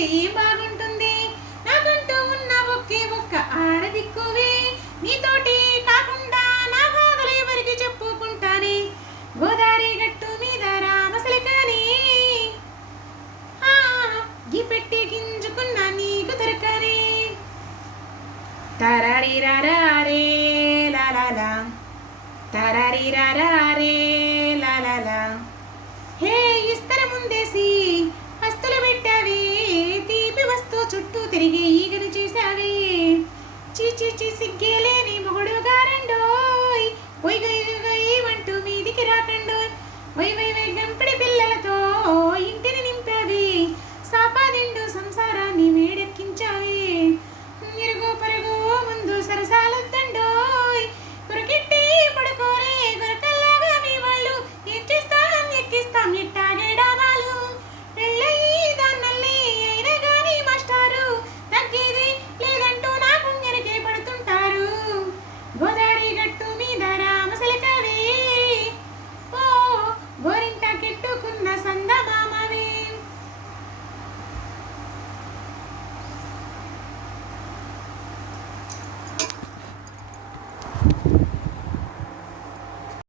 ఉంటే ఏం బాగుంటుంది. నాకంటూ ఉన్న ఒకే ఒక్క ఆడదిక్కువే, నీతోటి కాకుండా నా బాధలు ఎవరికి చెప్పుకుంటానే. గోదావరి గట్టు మీద రామసలికని ఈ పెట్టి గింజుకున్న నీకు దొరకనే. తరరిరరే లాలా, తరరిరరే లాలా. హే ఇస్తర ముందేసి వస్తులు పెట్టావే, తీపి వస్తూ చుట్టూ తిరిగి